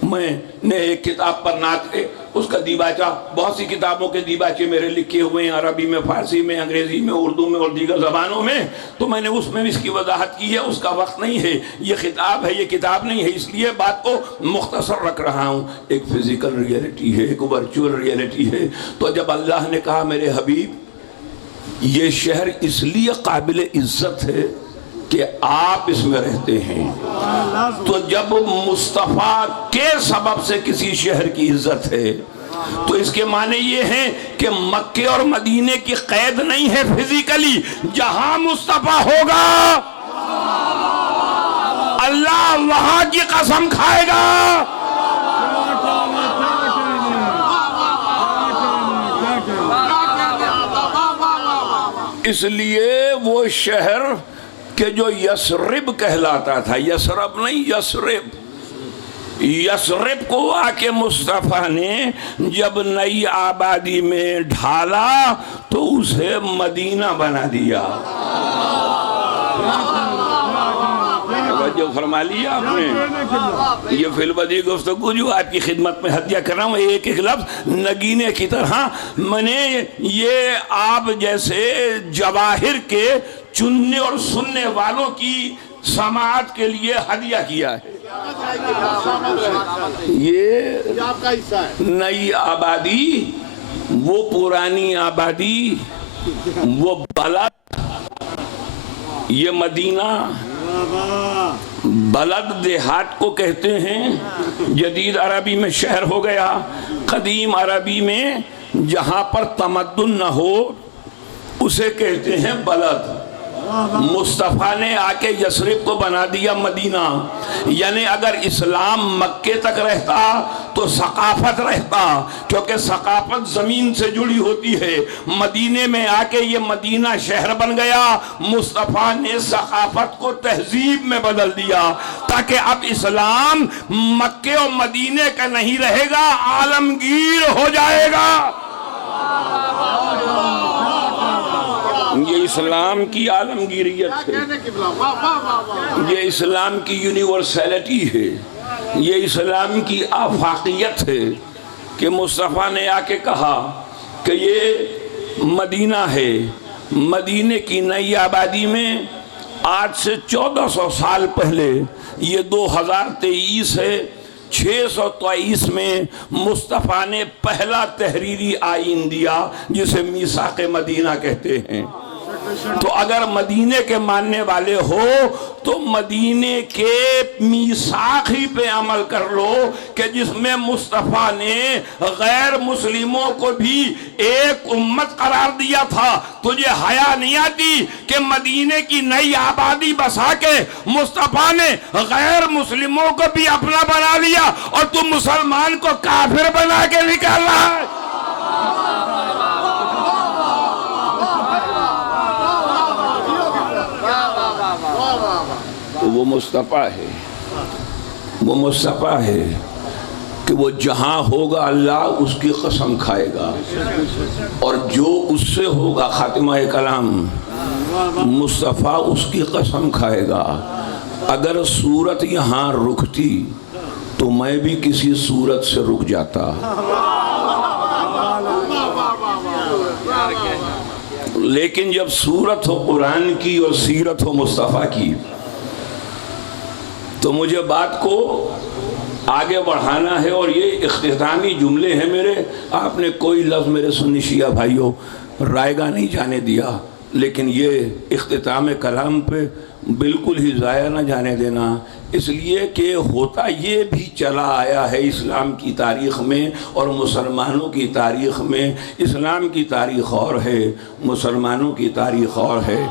میں نے ایک کتاب پر نعت کے اس کا دیباچہ، بہت سی کتابوں کے دیباچے میرے لکھے ہوئے ہیں، عربی میں، فارسی میں، انگریزی میں، اردو میں اور دیگر زبانوں میں، تو میں نے اس میں اس کی وضاحت کی ہے۔ اس کا وقت نہیں ہے، یہ خطاب ہے، یہ کتاب نہیں ہے، اس لیے بات کو مختصر رکھ رہا ہوں۔ ایک فزیکل ریالٹی ہے، ایک ورچوئل ریالٹی ہے۔ تو جب اللہ نے کہا میرے حبیب یہ شہر اس لیے قابل عزت ہے کہ آپ اس میں رہتے ہیں، تو جب مصطفیٰ کے سبب سے کسی شہر کی عزت ہے تو اس کے معنی یہ ہیں کہ مکے اور مدینے کی قید نہیں ہے فزیکلی، جہاں مصطفیٰ ہوگا اللہ وہاں کی قسم کھائے گا۔ اس لیے وہ شہر کہ جو یسرب کہلاتا تھا، یسرب نہیں یسرب، یسرب کو آ کے مصطفیٰ نے جب نئی آبادی میں ڈھالا تو اسے مدینہ بنا دیا۔ جو فرما لیا آپ نے، یہ فی البدی گفتگو جو آپ کی خدمت میں ہدیہ کر رہا ہوں، ایک ایک لفظ نگینے کی طرح میں نے یہ آپ جیسے جواہر کے چننے اور سننے والوں کی سماعت کے لیے ہدیہ کیا ہے۔ یہ آپ کا حصہ ہے۔ نئی آبادی، وہ پرانی آبادی، وہ بلد، یہ مدینہ، بلد دیہات کو کہتے ہیں، جدید عربی میں شہر ہو گیا، قدیم عربی میں جہاں پر تمدن نہ ہو اسے کہتے ہیں بلد۔ مصطفیٰ نے آ کے یثرب کو بنا دیا مدینہ، یعنی اگر اسلام مکے تک رہتا تو ثقافت رہتا، کیونکہ ثقافت زمین سے جڑی ہوتی ہے۔ مدینے میں آ کے یہ مدینہ شہر بن گیا، مصطفیٰ نے ثقافت کو تہذیب میں بدل دیا، تاکہ اب اسلام مکے اور مدینے کا نہیں رہے گا، عالمگیر ہو جائے گا۔ یہ اسلام کی عالمگیریت ہے، یہ اسلام کی یونیورسلٹی ہے، یہ اسلام کی آفاقیت ہے کہ مصطفیٰ نے آ کے کہا کہ یہ مدینہ ہے، مدینے کی نئی آبادی میں آج سے 1400 سال پہلے، یہ 2023 ہے، 623 میں مصطفیٰ نے پہلا تحریری آئین دیا جسے میثاق مدینہ کہتے ہیں۔ تو اگر مدینے کے ماننے والے ہو تو مدینے کے میثاق ہی پہ عمل کر لو کہ جس میں مصطفیٰ نے غیر مسلموں کو بھی ایک امت قرار دیا تھا۔ تجھے حیا نہیں آتی کہ مدینے کی نئی آبادی بسا کے مصطفیٰ نے غیر مسلموں کو بھی اپنا بنا لیا اور تم مسلمان کو کافر بنا کے نکال رہا ہے؟ وہ مصطفیٰ ہے، وہ مصطفیٰ ہے کہ وہ جہاں ہوگا اللہ اس کی قسم کھائے گا، اور جو اس سے ہوگا خاتمہ کلام مصطفیٰ اس کی قسم کھائے گا۔ اگر صورت یہاں رکتی تو میں بھی کسی صورت سے رک جاتا، لیکن جب صورت ہو قرآن کی اور سیرت ہو مصطفیٰ کی تو مجھے بات کو آگے بڑھانا ہے، اور یہ اختتامی جملے ہیں میرے۔ آپ نے کوئی لفظ میرے سنی شیعہ بھائیوں رائے گاہ نہیں جانے دیا، لیکن یہ اختتام کلام پہ بالکل ہی ضائع نہ جانے دینا، اس لیے کہ ہوتا یہ بھی چلا آیا ہے اسلام کی تاریخ میں اور مسلمانوں کی تاریخ میں۔ اسلام کی تاریخ اور ہے، مسلمانوں کی تاریخ اور ہے۔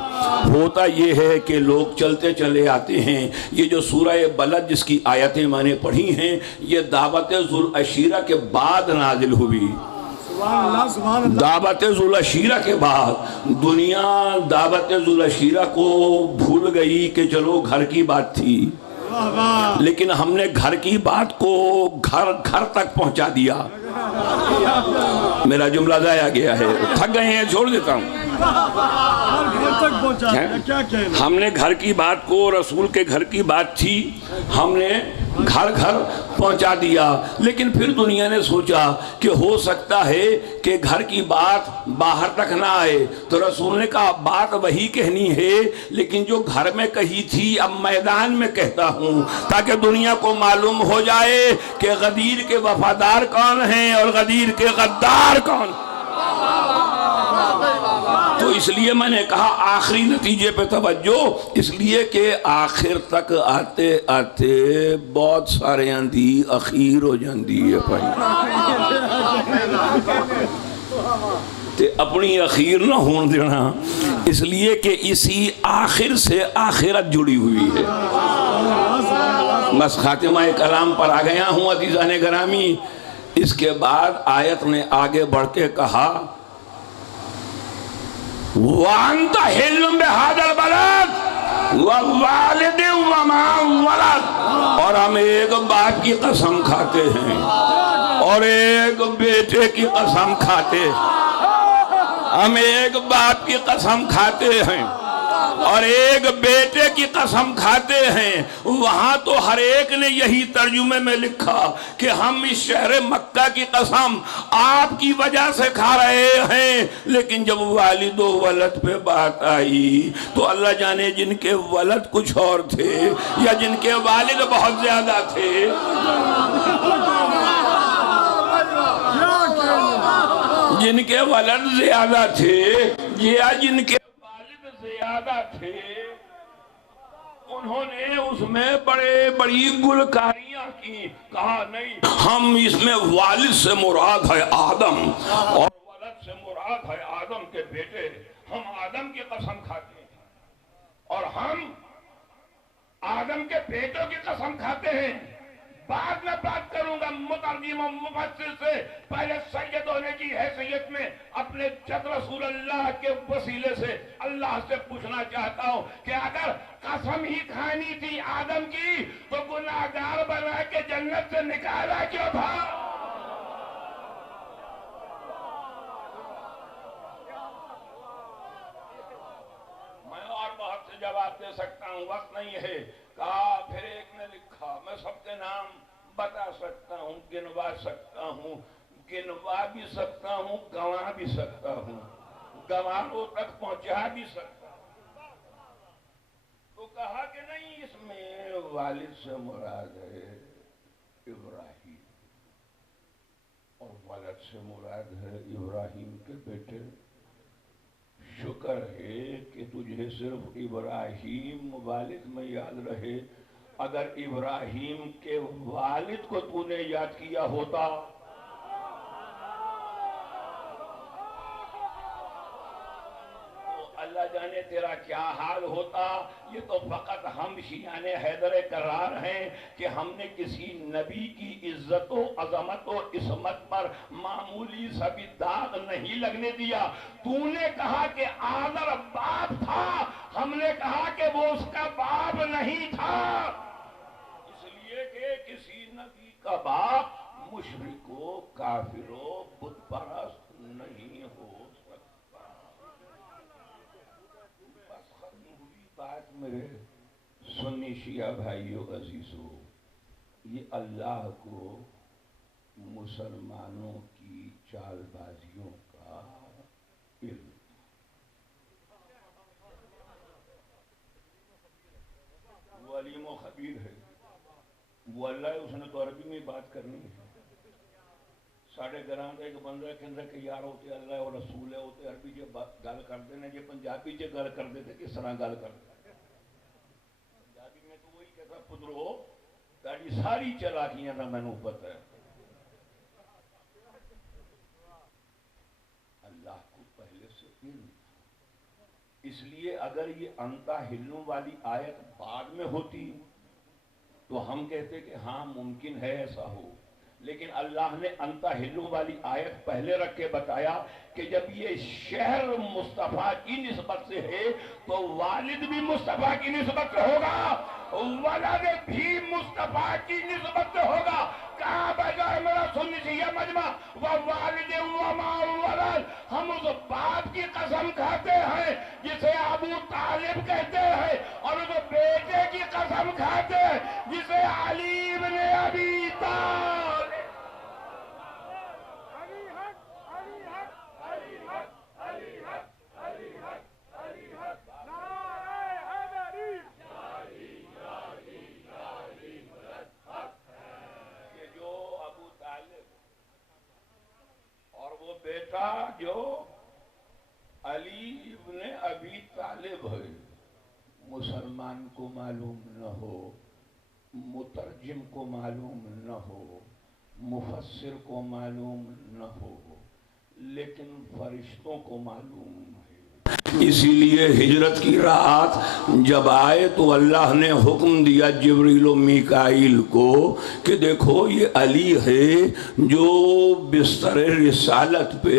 ہوتا یہ ہے کہ لوگ چلتے چلے آتے ہیں۔ یہ جو سورہ بلد جس کی آیتیں میں نے پڑھی ہیں، یہ دعوت ذوالعشیرہ کے بعد نازل ہوئی۔ دعوت ذوالعشیرہ کے بعد دنیا دعوت ذوالعشیرہ کو بھول گئی کہ چلو گھر کی بات تھی، لیکن ہم نے گھر کی بات کو گھر تک پہنچا دیا۔ میرا جملہ ضائع گیا ہے، تھک گئے ہیں، چھوڑ دیتا ہوں۔ ہم نے گھر کی بات کو، رسول کے گھر کی بات تھی، ہم نے گھر پہنچا دیا، لیکن پھر دنیا نے سوچا کہ ہو سکتا ہے کہ گھر کی بات باہر تک نہ آئے، تو رسول نے کہا بات وہی کہنی ہے، لیکن جو گھر میں کہی تھی اب میدان میں کہتا ہوں، تاکہ دنیا کو معلوم ہو جائے کہ غدیر کے وفادار کون ہیں اور غدیر کے غدار کون۔ تو اس لیے میں نے کہا آخری نتیجے پہ توجہ، اس لیے کہ آخر تک آتے آتے بہت سارے اندھی اخیر ہو جاندی ہے بھائی، تے اپنی اخیر نہ ہون دینا، اس لیے کہ اسی آخر سے آخرت جڑی ہوئی ہے۔ بس خاتمہ کلام پر آ گیا ہوں عزیزان گرامی۔ اس کے بعد آیت نے آگے بڑھ کے کہا وَأَنْتَ حِلٌّ بِهَذَا الْبَلَدِ وَوَالِدٍ وَمَا وَلَدَ، اور ہم ایک باپ کی قسم کھاتے ہیں اور ایک بیٹے کی قسم کھاتے ہیں، ہم ایک باپ کی قسم کھاتے ہیں اور ایک بیٹے کی قسم کھاتے ہیں۔ وہاں تو ہر ایک نے یہی ترجمے میں لکھا کہ ہم اس شہر مکہ کی قسم آپ کی وجہ سے کھا رہے ہیں، لیکن جب والد و ولد پہ بات آئی تو اللہ جانے جن کے ولد کچھ اور تھے یا جن کے والد بہت زیادہ تھے، جن کے ولد زیادہ تھے یا جن کے والد زیادہ تھے، انہوں نے اس میں بڑے بڑی گلکاریاں کی، کہا نہیں ہم اس میں والد سے مراد ہے آدم اور ولد سے مراد ہے آدم کے بیٹے، ہم آدم کی قسم کھاتے ہیں اور ہم آدم کے بیٹوں کی قسم کھاتے ہیں۔ بعد میں بات کروں گا مترجم و مفسر سے، پہلے سید ہونے کی حیثیت میں اپنے جد رسول اللہ کے وسیلے سے اللہ سے پوچھنا چاہتا ہوں کہ اگر قسم ہی کھانی تھی آدم کی تو گناہگار بنا کے جنت سے نکالا کیوں تھا؟ میں اور بہت سے جواب دے سکتا ہوں، وقت نہیں ہے۔ کہا پھر ایک نے لکھا، میں سب کے نام بتا سکتا ہوں، گنوا سکتا ہوں، گنوا بھی سکتا ہوں، گنوا بھی سکتا ہوں، گنوانوں تک پہنچا بھی سکتا ہوں۔ تو کہا کہ نہیں، اس میں والد سے مراد ہے ابراہیم اور ولد سے مراد ہے ابراہیم کے بیٹے۔ شکر ہے کہ تجھے صرف ابراہیم والد میں یاد رہے، اگر ابراہیم کے والد کو تو نے یاد کیا ہوتا تو اللہ جانے تیرا کیا حال ہوتا۔ یہ تو فقط ہم شیعان حیدر کرار ہیں کہ ہم نے کسی نبی کی عزت و عظمت و عصمت پر معمولی سا بھی داغ نہیں لگنے دیا۔ تو نے کہا کہ آذر باپ تھا، ہم نے کہا کہ وہ اس کا باپ نہیں تھا، اس لیے کہ کسی نبی کا باپ مشرک و کافر و بت پرست نہیں ہو سکتا۔ بس ختم ہوئی بات میرے سنی شیعہ بھائیو عزیزو، یہ اللہ کو مسلمانوں کی چال بازیوں کا علم۔ وہ علیم و خبیر ہے، وہ اللہ اس نے تو عربی میں بات کرنی ہے۔ ساڑھے گران کا ایک بندہ کہندہ کہ یار ہوتے اللہ اور رسول ہے ہوتے عربی جب گل کرتے ہیں، یہ پنجابی جب گل کرتے تھے کس طرح گل کرتے ہیں؟ پنجابی میں تو وہی کہتا پدرو تاڑی ساری چلاکیاں نہ میں نے پتہ ہے۔ اللہ کو پہلے سے علم تھا، اس لیے اگر یہ انتا ہلوں والی آیت بعد میں ہوتی تو ہم کہتے کہ ہاں ممکن ہے ایسا ہو، لیکن اللہ نے انتا ہلوں والی آیت پہلے رکھ کے بتایا کہ جب یہ شہر مصطفیٰ کی نسبت سے ہے تو والد بھی مصطفیٰ کی نسبت سے ہوگا، ولد بھی مصطفیٰ کی نسبت سے ہوگا۔ کہا بجائے میرا سنی شیعہ مجمع وَوَالِدٍ وَمَا وَلَدٍ، ہم اس باپ کی قسم کھاتے ہیں جسے ابو طالب کہتے ہیں، اور اس بیٹے کی قسم کھاتے ہیں جسے علی بن ابی طالب۔ بیٹا جو علی ابن ابی طالب ہے، مسلمان کو معلوم نہ ہو، مترجم کو معلوم نہ ہو، مفسر کو معلوم نہ ہو، لیکن فرشتوں کو معلوم ہے۔ اسی لیے ہجرت کی رات جب آئے تو اللہ نے حکم دیا جبریل و میکائیل کو کہ دیکھو یہ علی ہے جو بستر رسالت پہ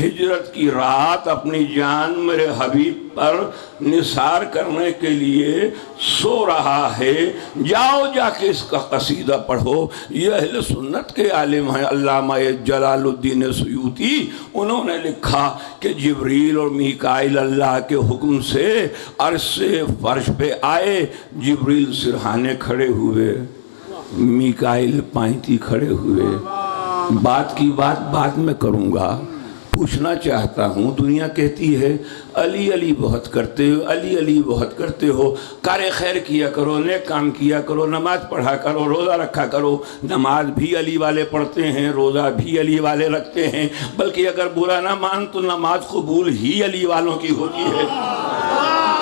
ہجرت کی رات اپنی جان میرے حبیب پر نثار کرنے کے لیے سو رہا ہے، جاؤ جا کے اس کا قصیدہ پڑھو۔ یہ اہل سنت کے عالم ہیں علامہ جلال الدین سیوطی، انہوں نے لکھا کہ جبریل اور میکائیل اللہ کے حکم سے عرش سے فرش پہ آئے، جبریل سرہانے کھڑے ہوئے، میکائیل پائنتی کھڑے ہوئے۔ بات کی بات بعد میں کروں گا، پوچھنا چاہتا ہوں، دنیا کہتی ہے علی علی بہت کرتے ہو، علی علی بہت کرتے ہو، کار خیر کیا کرو، نیک کام کیا کرو، نماز پڑھا کرو، روزہ رکھا کرو۔ نماز بھی علی والے پڑھتے ہیں، روزہ بھی علی والے رکھتے ہیں، بلکہ اگر برا نہ مان تو نماز قبول ہی علی والوں کی ہوتی ہے،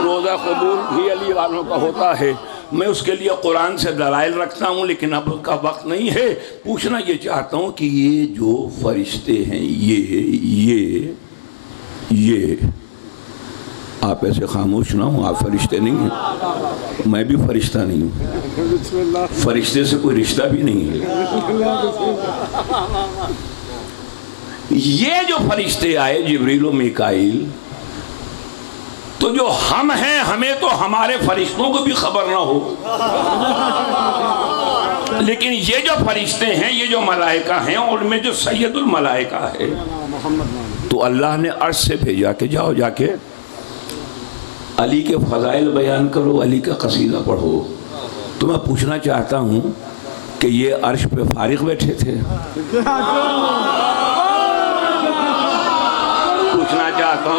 روزہ قبول بھی علی والوں کا ہوتا ہے۔ میں اس کے لیے قرآن سے دلائل رکھتا ہوں، لیکن اب کا وقت نہیں ہے۔ پوچھنا یہ چاہتا ہوں کہ یہ جو فرشتے ہیں، یہ آپ ایسے خاموش نہ ہوں، آپ فرشتے نہیں ہیں، میں بھی فرشتہ نہیں ہوں، فرشتے سے کوئی رشتہ بھی نہیں ہے۔ یہ جو فرشتے آئے جبریل و میکائیل، تو جو ہم ہیں، ہمیں تو ہمارے فرشتوں کو بھی خبر نہ ہو، لیکن یہ جو فرشتے ہیں، یہ جو ملائکہ ہیں، اور ان میں جو سید الملائکہ ہے، تو اللہ نے عرش سے بھیجا کہ جاؤ جا کے علی کے فضائل بیان کرو، علی کا قصیدہ پڑھو۔ تو میں پوچھنا چاہتا ہوں کہ یہ عرش پہ فارغ بیٹھے تھے؟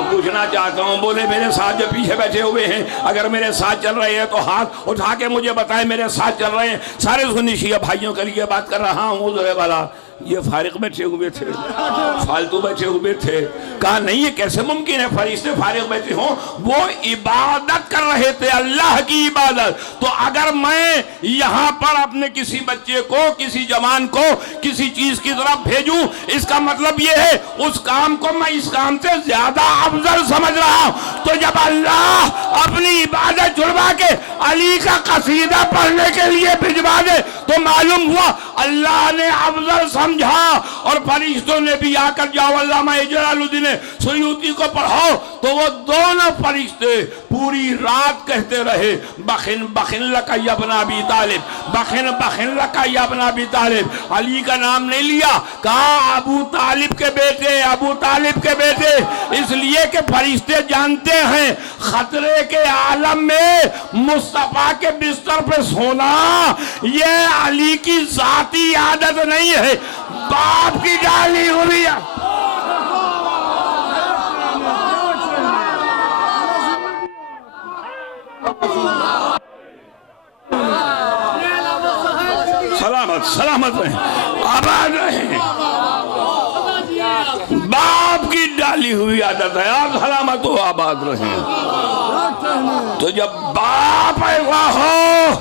پوچھنا چاہتا ہوں، بولے میرے ساتھ جو پیچھے بیٹھے ہوئے ہیں، اگر میرے ساتھ چل رہے ہیں تو ہاتھ اٹھا کے مجھے بتائیں میرے ساتھ چل رہے ہیں۔ سارے سنی شیعہ بھائیوں کے لیے بات کر رہا ہوں، حضور والا یہ فارغ بیٹھے ہوئے تھے، فالتو بیٹھے ہوئے تھے؟ کہا نہیں، یہ کیسے ممکن ہے فرشتے فارغ بیٹھے ہوں؟ وہ عبادت کر رہے تھے، اللہ کی عبادت۔ تو اگر میں یہاں پر اپنے کسی بچے کو، کسی جوان کو کسی چیز کی طرف بھیجوں، اس کا مطلب یہ ہے اس کام کو میں اس کام سے زیادہ افضل سمجھ رہا ہوں۔ تو جب اللہ اپنی عبادت چھڑوا کے علی کا قصیدہ پڑھنے کے لیے بھجوا دے تو معلوم ہوا اللہ نے افضل سمجھا۔ اور فرشتوں نے بھی آ کر جاؤ علامہ جلال الدین سیوطی کو پڑھاؤ، تو وہ دونوں فرشتے پوری رات کہتے رہے بخن بخن لک یا ابن ابی طالب، بخن بخن لک یا ابن ابی طالب۔ علی کا نام نہیں لیا، کہا ابو طالب کے بیٹے، ابو طالب کے بیٹے، اس لیے کہ فرشتے جانتے ہیں خطرے کے عالم میں مصطفیٰ کے بستر پہ سونا یہ علی کی ذاتی عادت نہیں ہے، باپ کی ڈالی ہوئی ہے۔ سلامت سلامت رہیں، آباد رہیں، باپ کی ڈالی ہوئی عادت ہے، آپ سلامت ہو، آباد رہیں۔ تو جب باپ ایسا ہو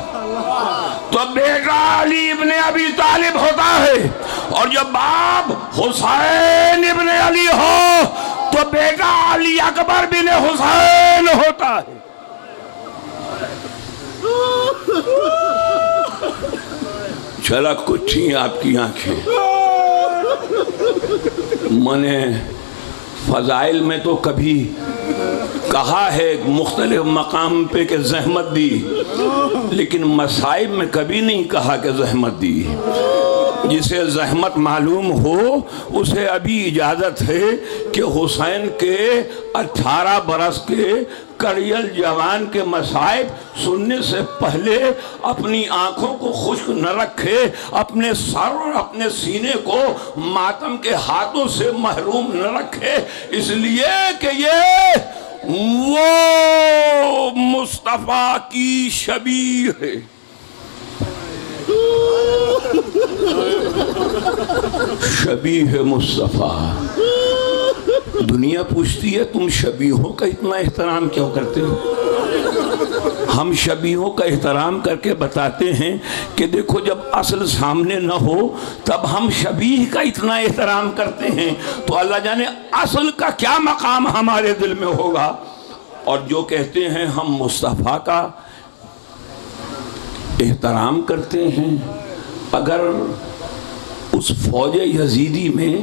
تو بیٹا علی ابن ابی طالب ہوتا ہے، اور جب باپ حسین ابن علی ہو تو بیٹا علی اکبر بن حسین ہوتا ہے۔ چلک کچھ ہی آپ کی آنکھیں، میں نے فضائل میں تو کبھی کہا ہے مختلف مقام پہ کہ زحمت دی، لیکن مصائب میں کبھی نہیں کہا کہ زحمت دی۔ جسے زحمت معلوم ہو اسے ابھی اجازت ہے کہ حسین کے 18 برس کے کڑیل جوان کے مصائب سننے سے پہلے اپنی آنکھوں کو خشک نہ رکھے، اپنے سر اور اپنے سینے کو ماتم کے ہاتھوں سے محروم نہ رکھے، اس لیے کہ یہ وہ مصطفیٰ کی شبیہ ہے۔ شبیہ مصطفیٰ۔ دنیا پوچھتی ہے تم شبیہوں کا اتنا احترام کیوں کرتے ہو؟ ہم شبیہوں کا احترام کر کے بتاتے ہیں کہ دیکھو جب اصل سامنے نہ ہو تب ہم شبیہ کا اتنا احترام کرتے ہیں، تو اللہ جانے اصل کا کیا مقام ہمارے دل میں ہوگا۔ اور جو کہتے ہیں ہم مصطفیٰ کا احترام کرتے ہیں، اگر اس فوج یزیدی میں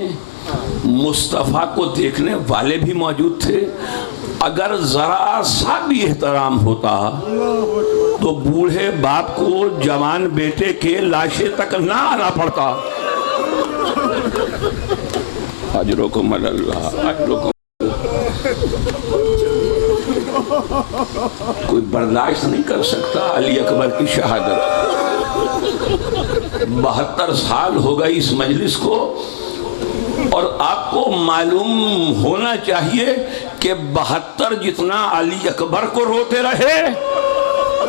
مصطفیٰ کو دیکھنے والے بھی موجود تھے، اگر ذرا سا بھی احترام ہوتا تو بوڑھے باپ کو جوان بیٹے کے لاشے تک نہ آنا پڑتا۔ اجرکم اللہ، اجرکم۔ کوئی برداشت نہیں کر سکتا علی اکبر کی شہادت۔ 72 سال ہو گئی اس مجلس کو، اور آپ کو معلوم ہونا چاہیے کہ 72 جتنا علی اکبر کو روتے رہے،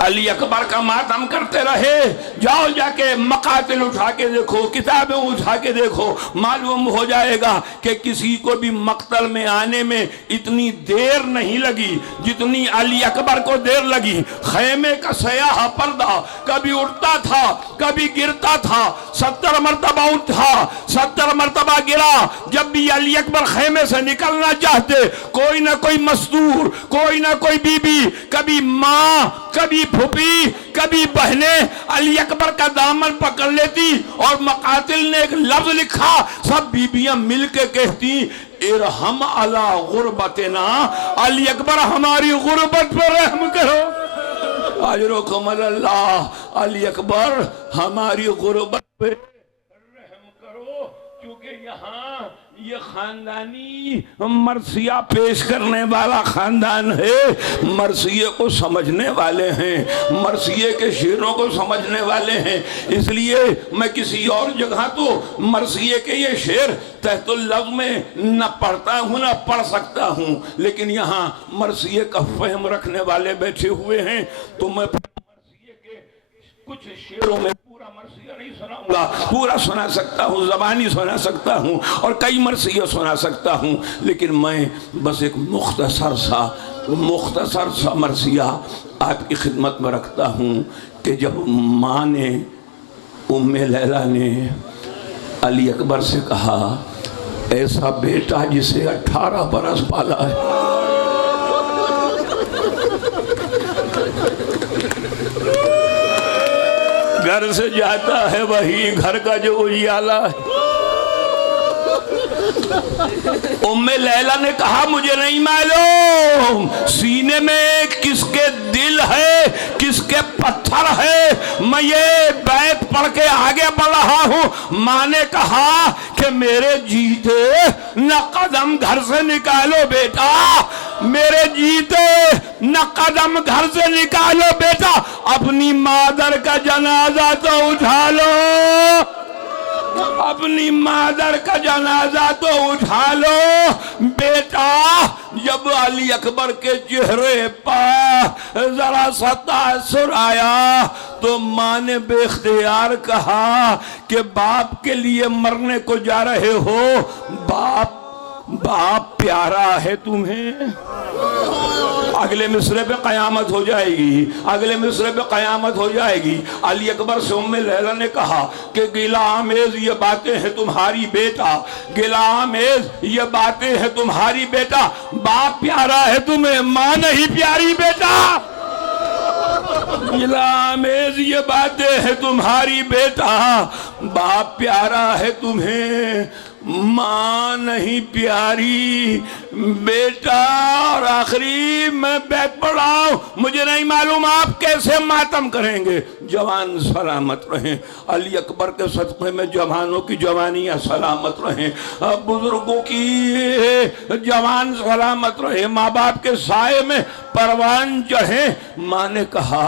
علی اکبر کا ماتم کرتے رہے. جاؤ جا کے مقاتل اٹھا کے دیکھو, کتابیں اٹھا کے دیکھو, معلوم ہو جائے گا کہ کسی کو بھی مقتل میں آنے میں اتنی دیر نہیں لگی جتنی علی اکبر کو دیر لگی. خیمے کا سیاہ پردہ کبھی اٹھتا تھا کبھی گرتا تھا, 70 مرتبہ اٹھا 70 مرتبہ گرا. جب بھی علی اکبر خیمے سے نکلنا چاہتے, کوئی نہ کوئی مستور, کوئی نہ کوئی بی بی, کبھی ماں, کبھی پھوپھی, کبھی بہنیں علی اکبر کا دامن پکڑ لیتی, اور مقاتل نے ایک لفظ لکھا, سب بیبیاں مل کے کہتی ارحم علی غربتنا, علی اکبر ہماری غربت پر رحم کرو. اجرکم اللہ, علی اکبر ہماری غربت پہ رحم کرو. کیونکہ یہاں یہ خاندانی مرثیہ پیش کرنے والا خاندان ہے, مرثیے کو سمجھنے والے ہیں, مرثیے کے شعروں کو سمجھنے والے ہیں. اس لیے میں کسی اور جگہ تو مرثیے کے یہ شعر تحت اللفظ میں نہ پڑھتا ہوں نہ پڑھ سکتا ہوں, لیکن یہاں مرثیے کا فہم رکھنے والے بیٹھے ہوئے ہیں, تو میں مرثیے کے کچھ شعروں میں پورا مرثیہ نہیں سناؤں گا. پورا سنا سکتا ہوں, زبانی سنا سکتا ہوں, اور کئی مرثیہ سنا سکتا ہوں, لیکن میں بس ایک مختصر سا مرثیہ آپ کی خدمت میں رکھتا ہوں کہ جب ماں نے, ام لیلہ نے علی اکبر سے کہا, ایسا بیٹا جسے 18 برس پالا ہے, گھر سے جاتا ہے وہی گھر کا جو اجالا ہے. ام لیلہ نے کہا مجھے نہیں معلوم سینے میں کس کے دل ہے کس کے پتھر ہے, میں یہ بیت پڑھ کے آگے بڑھ رہا ہوں. ماں نے کہا کہ میرے جیتے نہ قدم گھر سے نکالو بیٹا, میرے جیتے نہ قدم گھر سے نکالو بیٹا, اپنی مادر کا جنازہ تو اٹھا لو, اپنی مادر کا جنازہ تو اٹھا لو. بیٹا جب علی اکبر کے چہرے پر ذرا سا تاثر آیا تو ماں نے بے اختیار کہا کہ باپ کے لیے مرنے کو جا رہے ہو, باپ پیارا ہے تمہیں. اگلے مصرے پہ قیامت ہو جائے گی, اگلے مصرے پہ قیامت ہو جائے گی. علی اکبر سے ام لیلہ نے کہا کہ گلہ آمیز یہ باتیں ہیں تمہاری بیٹا, گلہ آمیز یہ باتیں ہیں تمہاری بیٹا, باپ پیارا ہے تمہیں ماں نہیں پیاری بیٹا. گلہ آمیز یہ باتیں ہیں تمہاری بیٹا, باپ پیارا ہے تمہیں ماں نہیں پیاری بیٹا. اور آخری میں بیت پڑھا ہوں, مجھے نہیں معلوم آپ کیسے ماتم کریں گے. جوان سلامت رہیں, علی اکبر کے صدقے میں جوانوں کی جوانیاں سلامت رہیں, بزرگوں کی جوان سلامت رہیں, ماں باپ کے سائے میں پروان چڑھیں. ماں نے کہا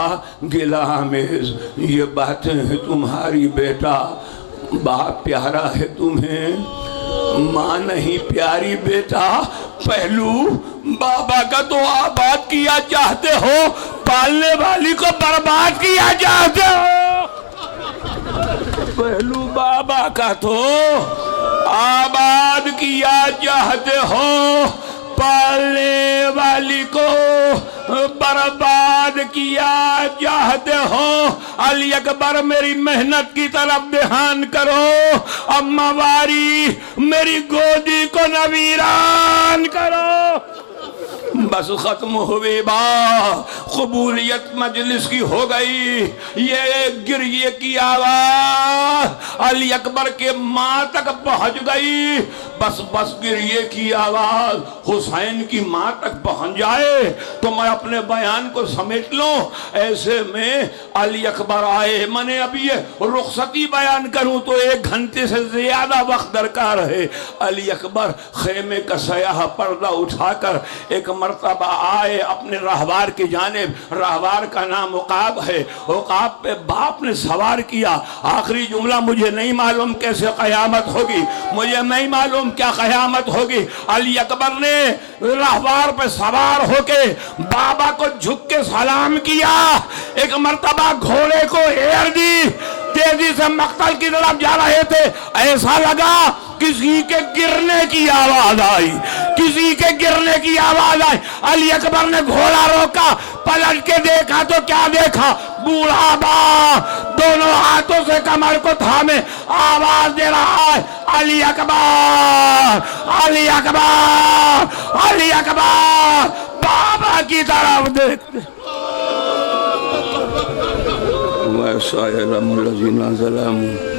گلہ آمیز یہ باتیں ہیں تمہاری بیٹا, باپ پیارا ہے تمہیں ماں نہیں پیاری بیٹا. پہلو بابا کا تو آباد کیا چاہتے ہو, پالنے والی کو برباد کیا چاہتے ہو. پہلو بابا کا تو آباد کیا چاہتے ہو, پالنے والی کو برباد کیا چاہتے ہو. علی اکبر میری محنت کی طرف دھیان کرو, اماں واری میری گودی کو نویران کرو. بس ختم ہوئے با, قبولیت مجلس کی ہو گئی. یہ گریے کی آواز علی اکبر کے ماں تک پہنچ گئی. بس گریے کی آواز حسین کی ماں تک پہنچ جائے تو میں اپنے بیان کو سمیٹ لوں. ایسے میں علی اکبر آئے. میں نے ابھی یہ رخصتی بیان کروں تو 1 گھنٹے سے زیادہ وقت درکار ہے. علی اکبر خیمے کا سیاہ پردہ اٹھا کر ایک مرتبہ آئے اپنے راہوار کی جانب. راہوار کا نام عقاب ہے. عقاب پہ باپ نے سوار کیا. آخری جملہ مجھے مجھے نہیں معلوم کیسے قیامت ہوگی، مجھے نہیں معلوم کیا قیامت ہوگی۔ علی اکبر نے راہوار پہ سوار ہو کے بابا کو جھک کے سلام کیا، ایک مرتبہ گھوڑے کو ایر دی، تیزی سے مقتل کی طرف جا رہے تھے، ایسا لگا کسی کے گرنے کی آواز آئی، کسی کے گرنے کی آواز آئی۔ علی اکبر نے گھوڑا روکا، پلٹ کے دیکھا تو کیا دیکھا؟ بوڑھا باپ دونوں ہاتھوں سے کمر کو تھامے آواز دے رہا ہے، علی اکبر، علی اکبر، علی اکبر، بابا کی طرف دیکھ۔ وَسَائِرَ الَّذِينَ ظَلَمُوا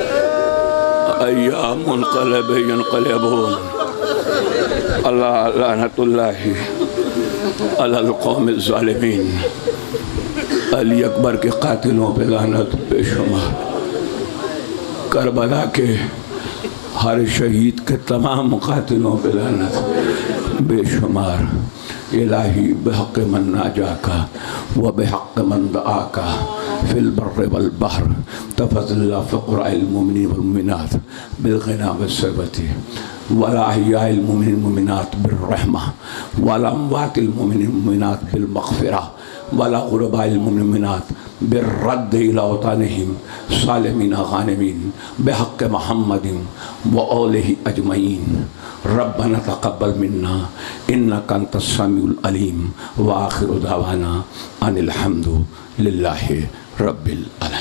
ایام منقلب ینقلبون۔ اللہ لعنت اللہ علی القوم الظالمین۔ علی اکبر کے قاتلوں پہ لعنت بے شمار، کربلا کے ہر شہید کے تمام قاتلوں پہ لعنت بے شمار۔ الہی بحق من ناجاکا و بحق من دعاکا فی البر والبحر تفضل فقراء المؤمنین والمؤمنات بالغنا والثبات والأحياء المؤمنين والمؤمنات بالرحمة والأموات المؤمنين والمؤمنات بالمغفرة والغرباء المؤمنين والمؤمنات بالرد إلى وطنهم سالمين غانمين بحق محمد وآله أجمعين۔ ربنا تقبل منا إنك أنت السميع العليم وآخر دعوانا أن الحمد لله رب العالمين۔